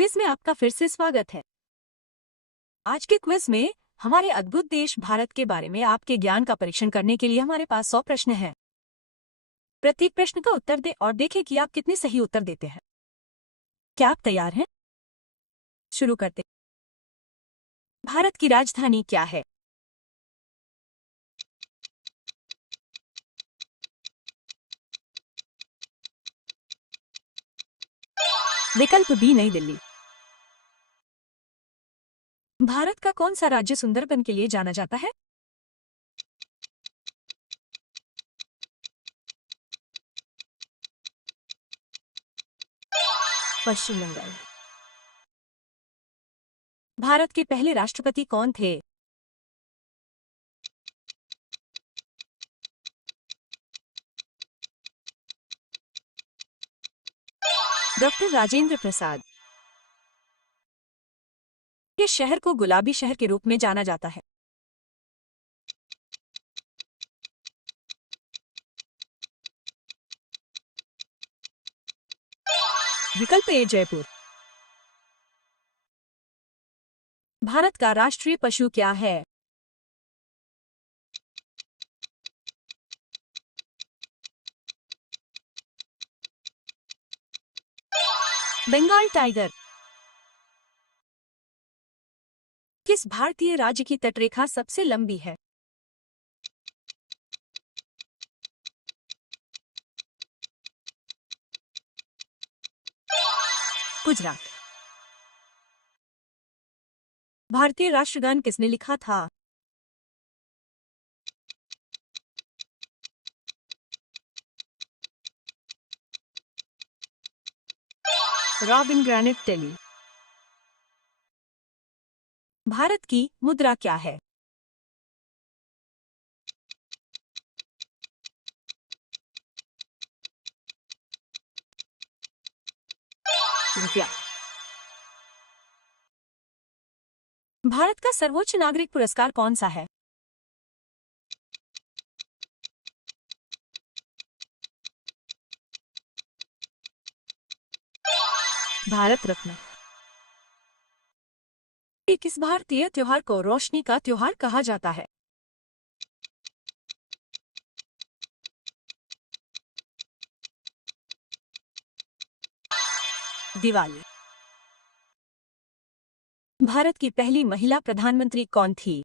Quiz में आपका फिर से स्वागत है। आज के क्विज में हमारे अद्भुत देश भारत के बारे में आपके ज्ञान का परीक्षण करने के लिए हमारे पास 100 प्रश्न हैं। प्रत्येक प्रश्न का उत्तर दें और देखें कि आप कितने सही उत्तर देते हैं। क्या आप तैयार हैं? शुरू करते हैं। भारत की राजधानी क्या है? विकल्प बी नई दिल्ली। भारत का कौन सा राज्य सुंदरबन के लिए जाना जाता है? पश्चिम बंगाल। भारत के पहले राष्ट्रपति कौन थे? डॉक्टर राजेंद्र प्रसाद। किस शहर को गुलाबी शहर के रूप में जाना जाता है? विकल्प ए जयपुर। भारत का राष्ट्रीय पशु क्या है? बंगाल टाइगर। किस भारतीय राज्य की तटरेखा सबसे लंबी है? गुजरात। भारतीय राष्ट्रगान किसने लिखा था? Robin ग्रैनिट tele. भारत की मुद्रा क्या है? रुपया। भारत का सर्वोच्च नागरिक पुरस्कार कौन सा है? भारत रत्न। ये किस भारतीय त्योहार को रोशनी का त्योहार कहा जाता है? दिवाली। भारत की पहली महिला प्रधानमंत्री कौन थी?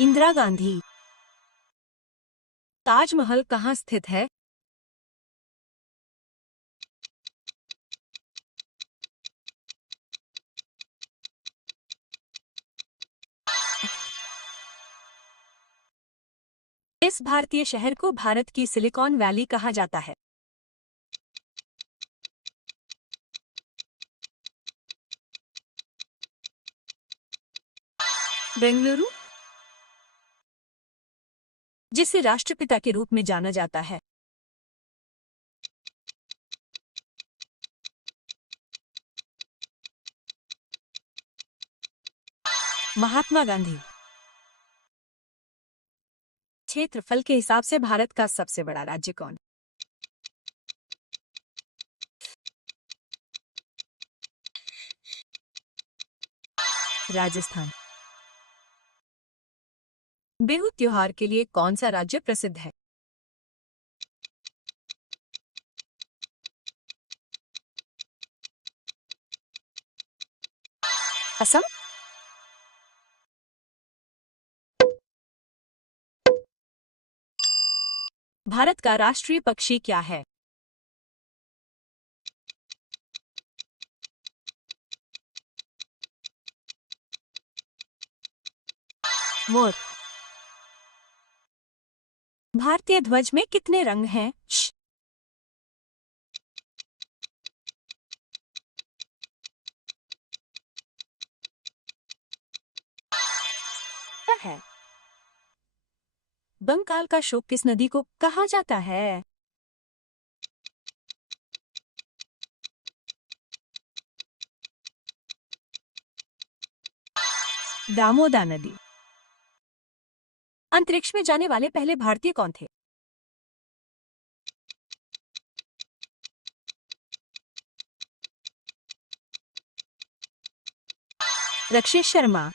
इंदिरा गांधी। ताजमहल कहाँ स्थित है? इस भारतीय शहर को भारत की सिलिकॉन वैली कहा जाता है? बेंगलुरु। जिसे राष्ट्रपिता के रूप में जाना जाता है? महात्मा गांधी। क्षेत्रफल के हिसाब से भारत का सबसे बड़ा राज्य कौन? राजस्थान। बिहू त्योहार के लिए कौन सा राज्य प्रसिद्ध है? असम। भारत का राष्ट्रीय पक्षी क्या है? मोर। भारतीय ध्वज में कितने रंग हैं? क्या है? बंगाल का शोक किस नदी को कहा जाता है? दामोदर नदी। अंतरिक्ष में जाने वाले पहले भारतीय कौन थे? रक्षेश शर्मा।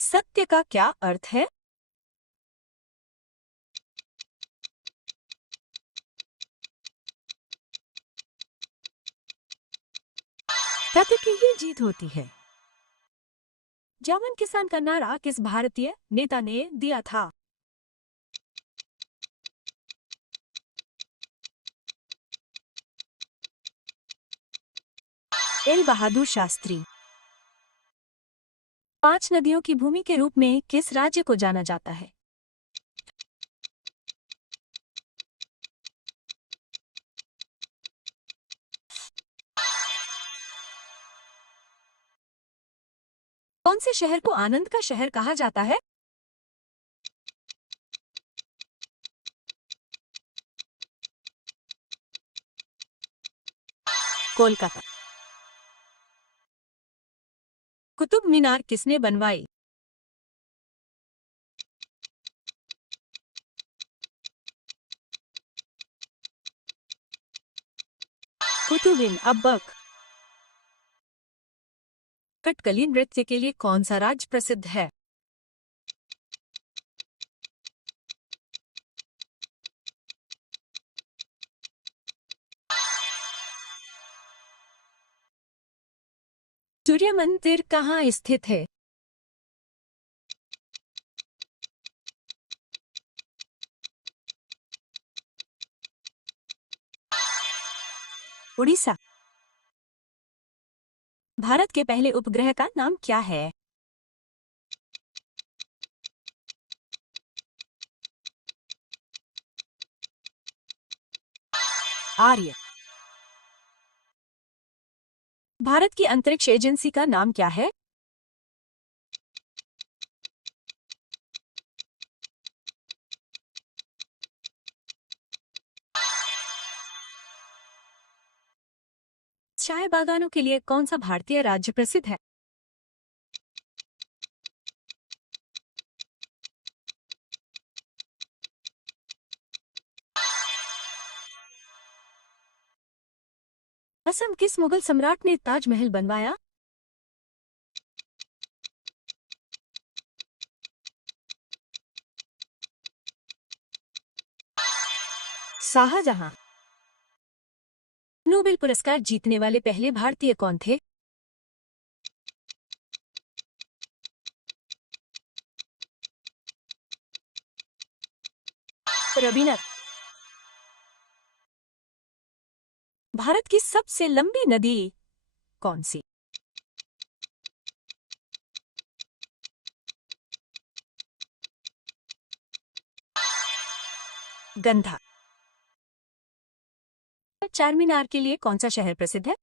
सत्य का क्या अर्थ है? सत्य की ही जीत होती है। जवान किसान का नारा किस भारतीय नेता ने दिया था? एल बहादुर शास्त्री। 5 नदियों की भूमि के रूप में किस राज्य को जाना जाता है? कौन से शहर को आनंद का शहर कहा जाता है? कोलकाता। कुतुब मीनार किसने बनवाई? कुतुबुद्दीन ऐबक। कथकली नृत्य के लिए कौन सा राज्य प्रसिद्ध है? सूर्य मंदिर कहाँ स्थित है? उड़ीसा। भारत के पहले उपग्रह का नाम क्या है? आर्य। भारत की अंतरिक्ष एजेंसी का नाम क्या है? चाय बागानों के लिए कौन सा भारतीय राज्य प्रसिद्ध है? असम किस मुगल सम्राट ने ताजमहल बनवाया? शाहजहां। नोबेल पुरस्कार जीतने वाले पहले भारतीय कौन थे? रबीन्द्रनाथ। भारत की सबसे लंबी नदी कौन सी? गंधा। चार मीनार के लिए कौन सा शहर प्रसिद्ध है?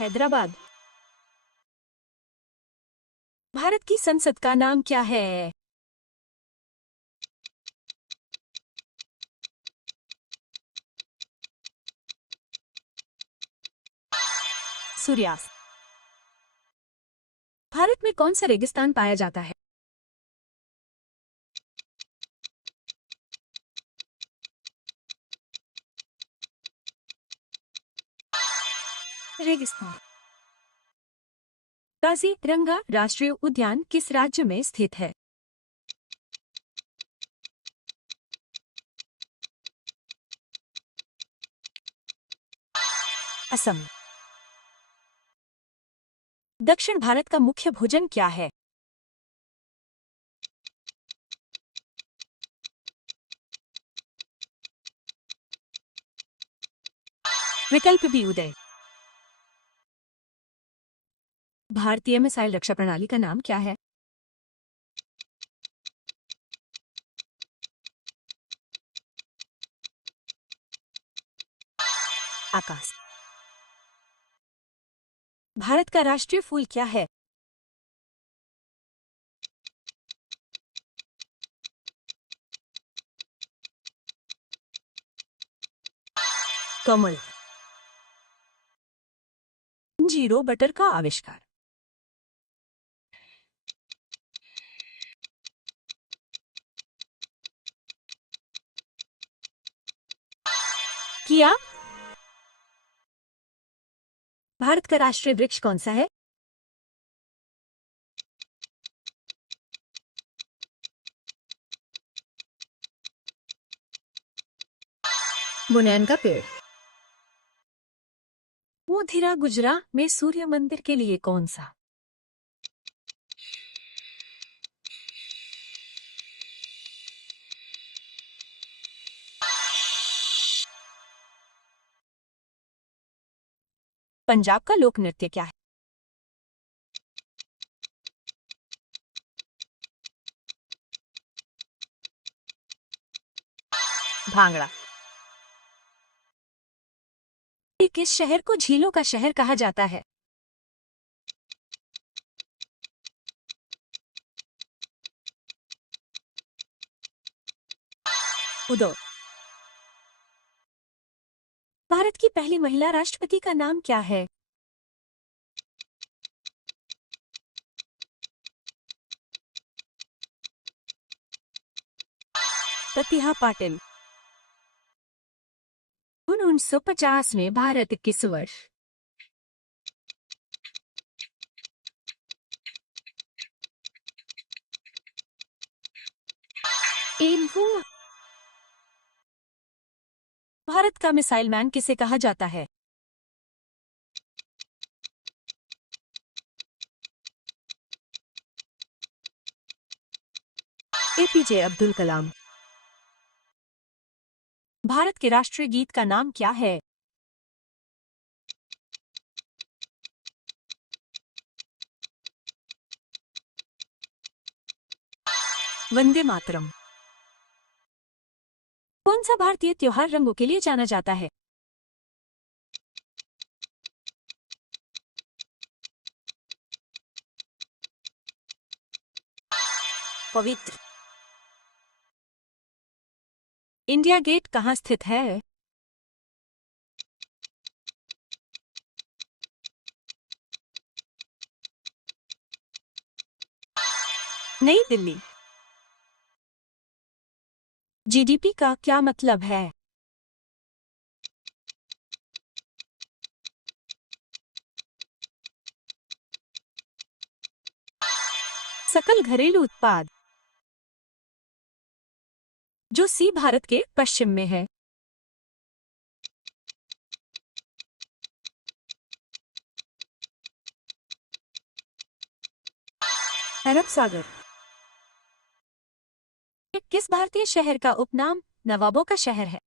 हैदराबाद। भारत की संसद का नाम क्या है? सूर्यास्त। भारत में कौन सा रेगिस्तान पाया जाता है? रेगिस्तान। काजीरंगा राष्ट्रीय उद्यान किस राज्य में स्थित है? असम। दक्षिण भारत का मुख्य भोजन क्या है? विकल्प बी उदय। भारतीय मिसाइल रक्षा प्रणाली का नाम क्या है? आकाश। भारत का राष्ट्रीय फूल क्या है? कमल। जीरो बटर का आविष्कार। किया। भारत का राष्ट्रीय वृक्ष कौन सा है? बुनैन का पेड़। मोढेरा गुजरात में सूर्य मंदिर के लिए कौन सा? पंजाब का लोक नृत्य क्या है? भांगड़ा। किस शहर को झीलों का शहर कहा जाता है? उदय। भारत की पहली महिला राष्ट्रपति का नाम क्या है? प्रतिभा पाटिल। 1950 में भारत किस वर्ष एक हुआ? भारत का मिसाइल मैन किसे कहा जाता है? एपीजे अब्दुल कलाम। भारत के राष्ट्रीय गीत का नाम क्या है? वंदे मातरम। कौन सा भारतीय त्योहार रंगों के लिए जाना जाता है? पवित्र। इंडिया गेट कहाँ स्थित है? नई दिल्ली। जीडीपी का क्या मतलब है? सकल घरेलू उत्पाद। जो सी भारत के पश्चिम में है। अरब सागर। किस भारतीय शहर का उपनाम नवाबों का शहर है?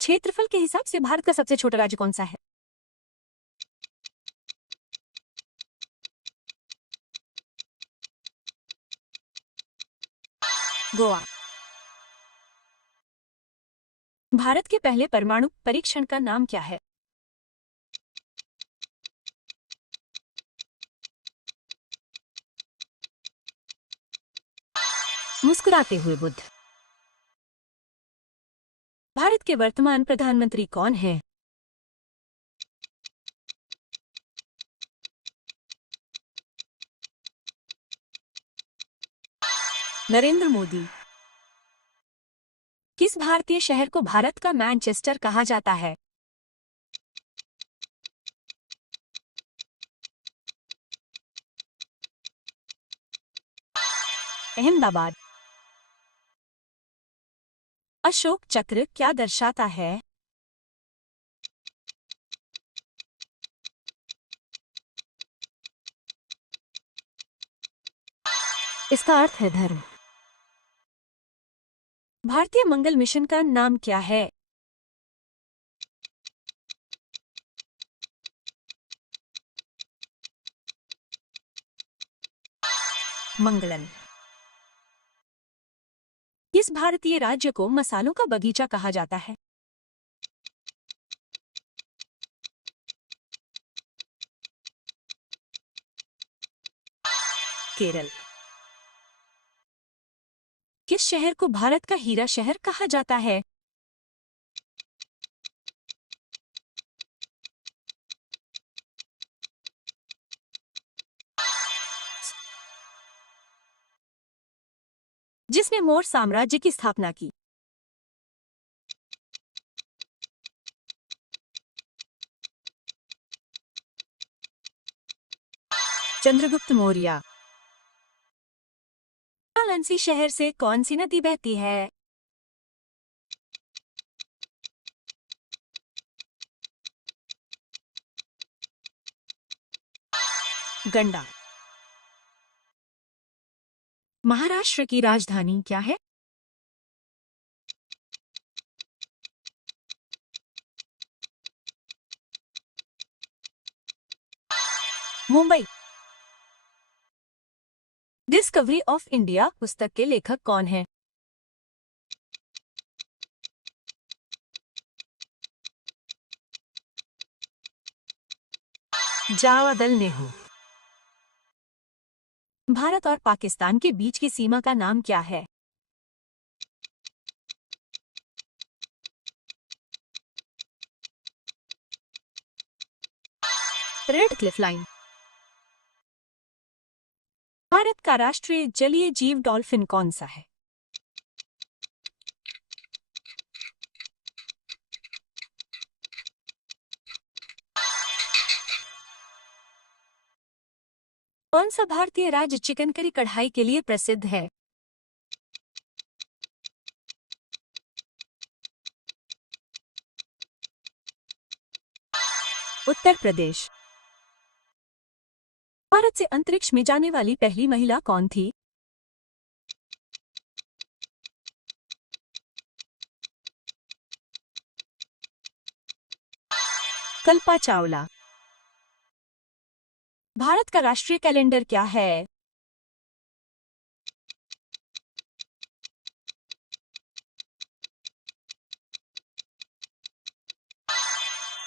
क्षेत्रफल के हिसाब से भारत का सबसे छोटा राज्य कौन सा है? गोवा। भारत के पहले परमाणु परीक्षण का नाम क्या है? मुस्कुराते हुए बुद्ध। भारत के वर्तमान प्रधानमंत्री कौन है? नरेंद्र मोदी। किस भारतीय शहर को भारत का मैनचेस्टर कहा जाता है? अहमदाबाद। अशोक चक्र क्या दर्शाता है? इसका अर्थ है धर्म। भारतीय मंगल मिशन का नाम क्या है? मंगलन। किस भारतीय राज्य को मसालों का बगीचा कहा जाता है? केरल। किस शहर को भारत का हीरा शहर कहा जाता है? जिसने मौर्य साम्राज्य की स्थापना की? चंद्रगुप्त मौर्य। वाराणसी शहर से कौन सी नदी बहती है? गंगा। महाराष्ट्र की राजधानी क्या है? मुंबई। डिस्कवरी ऑफ इंडिया पुस्तक के लेखक कौन हैं? जवाहरलाल नेहरू। भारत और पाकिस्तान के बीच की सीमा का नाम क्या है? Red Cliff line. भारत का राष्ट्रीय जलीय जीव डॉल्फिन कौन सा है? कौन सा भारतीय राज्य चिकन करी कढ़ाई के लिए प्रसिद्ध है? उत्तर प्रदेश। भारत से अंतरिक्ष में जाने वाली पहली महिला कौन थी? कल्पना चावला। भारत का राष्ट्रीय कैलेंडर क्या है?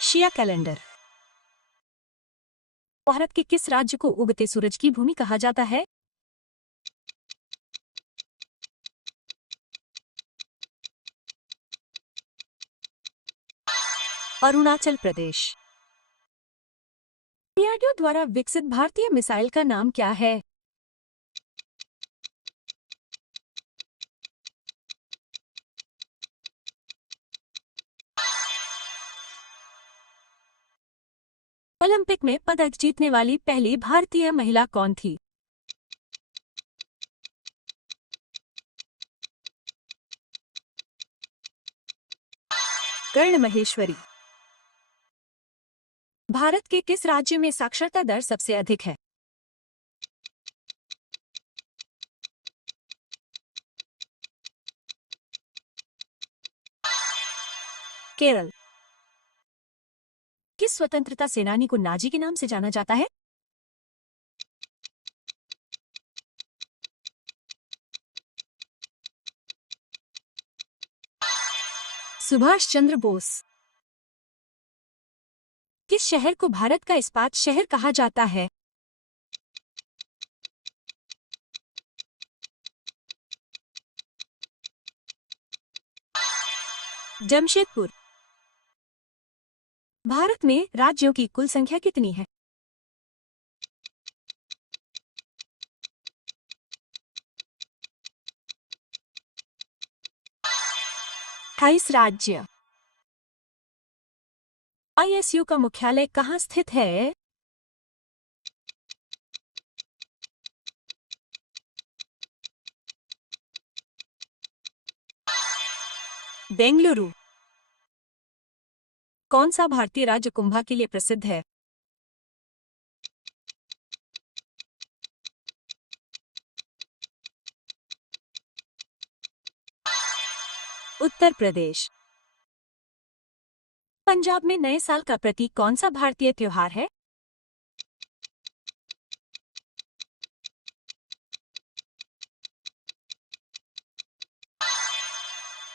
शिया कैलेंडर। भारत के किस राज्य को उगते सूरज की भूमि कहा जाता है? अरुणाचल प्रदेश। डीआरडीओ द्वारा विकसित भारतीय मिसाइल का नाम क्या है? ओलंपिक में पदक जीतने वाली पहली भारतीय महिला कौन थी? कर्ण महेश्वरी। भारत के किस राज्य में साक्षरता दर सबसे अधिक है? केरल। किस स्वतंत्रता सेनानी को नाजी के नाम से जाना जाता है? सुभाष चंद्र बोस। किस शहर को भारत का इस्पात शहर कहा जाता है? जमशेदपुर। भारत में राज्यों की कुल संख्या कितनी है? अट्ठाईस राज्य। आईएसयू का मुख्यालय कहाँ स्थित है? बेंगलुरु। कौन सा भारतीय राज्य कुंभा के लिए प्रसिद्ध है? उत्तर प्रदेश। पंजाब में नए साल का प्रतीक कौन सा भारतीय त्योहार है?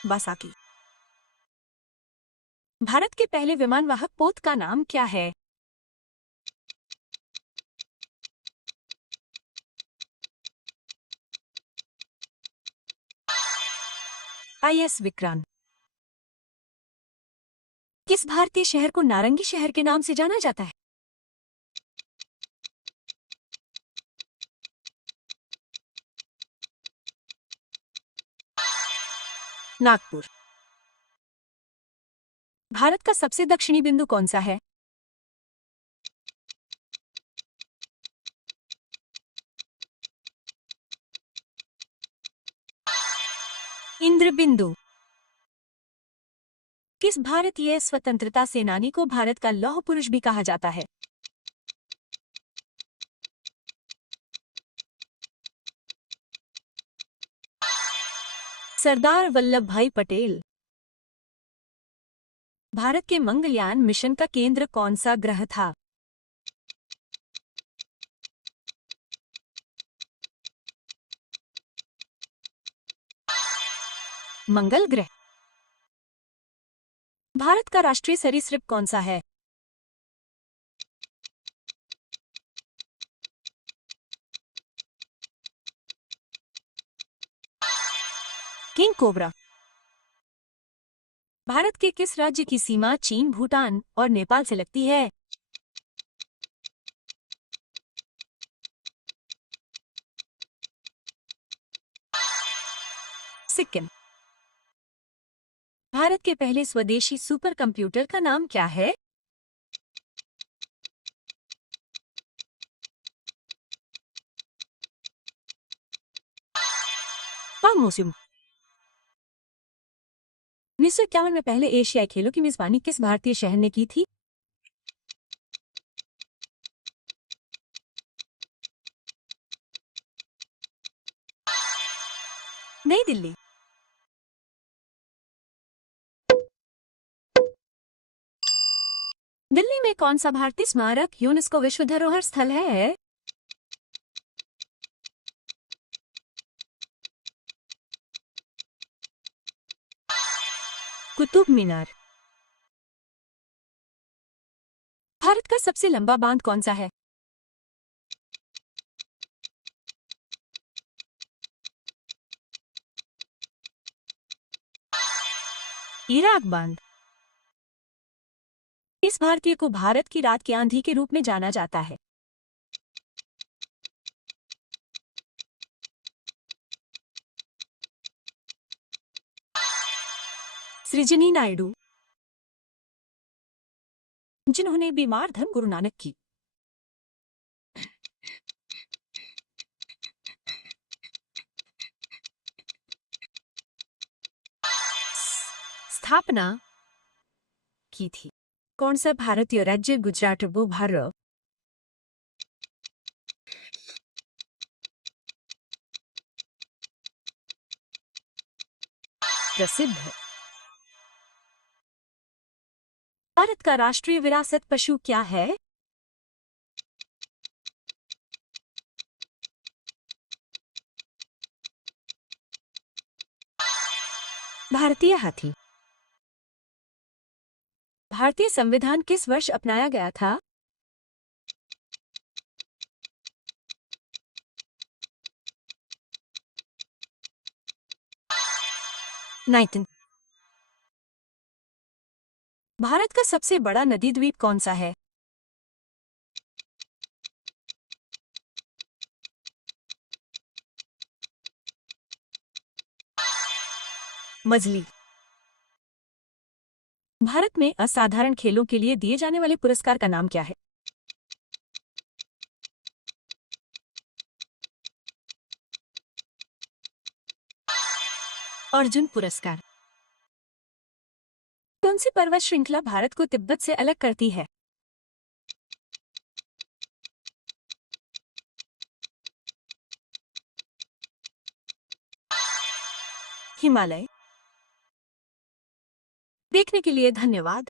बैसाखी। भारत के पहले विमानवाहक पोत का नाम क्या है? IS विक्रांत। किस भारतीय शहर को नारंगी शहर के नाम से जाना जाता है? नागपुर। भारत का सबसे दक्षिणी बिंदु कौन सा है? इंद्र बिंदु। किस भारतीय स्वतंत्रता सेनानी को भारत का लौह पुरुष भी कहा जाता है? सरदार वल्लभ भाई पटेल। भारत के मंगलयान मिशन का केंद्र कौन सा ग्रह था? मंगल ग्रह। भारत का राष्ट्रीय सरीसृप कौन सा है? King cobra. भारत के किस राज्य की सीमा चीन, भूटान और नेपाल से लगती है? सिक्किम। भारत के पहले स्वदेशी सुपर कंप्यूटर का नाम क्या है? पामोसिम। 1951 में पहले एशियाई खेलों की मेजबानी किस भारतीय शहर ने की थी? नई दिल्ली। दिल्ली में कौन सा भारतीय स्मारक यूनेस्को विश्व धरोहर स्थल है? कुतुब मीनार। भारत का सबसे लंबा बांध कौन सा है? इराक बांध। इस भारतीय को भारत की रात की आंधी के रूप में जाना जाता है? सृजनी नायडू, जिन्होंने बीमार धर्म गुरु नानक की स्थापना की थी। कौन सा भारतीय राज्य गुजरात वो भारत प्रसिद्ध है? भारत का राष्ट्रीय विरासत पशु क्या है? भारतीय हाथी। भारतीय संविधान किस वर्ष अपनाया गया था? नाइनटीन। भारत का सबसे बड़ा नदी द्वीप कौन सा है? मजली। भारत में असाधारण खेलों के लिए दिए जाने वाले पुरस्कार का नाम क्या है? अर्जुन पुरस्कार। कौन सी पर्वत श्रृंखला भारत को तिब्बत से अलग करती है? हिमालय। देखने के लिए धन्यवाद।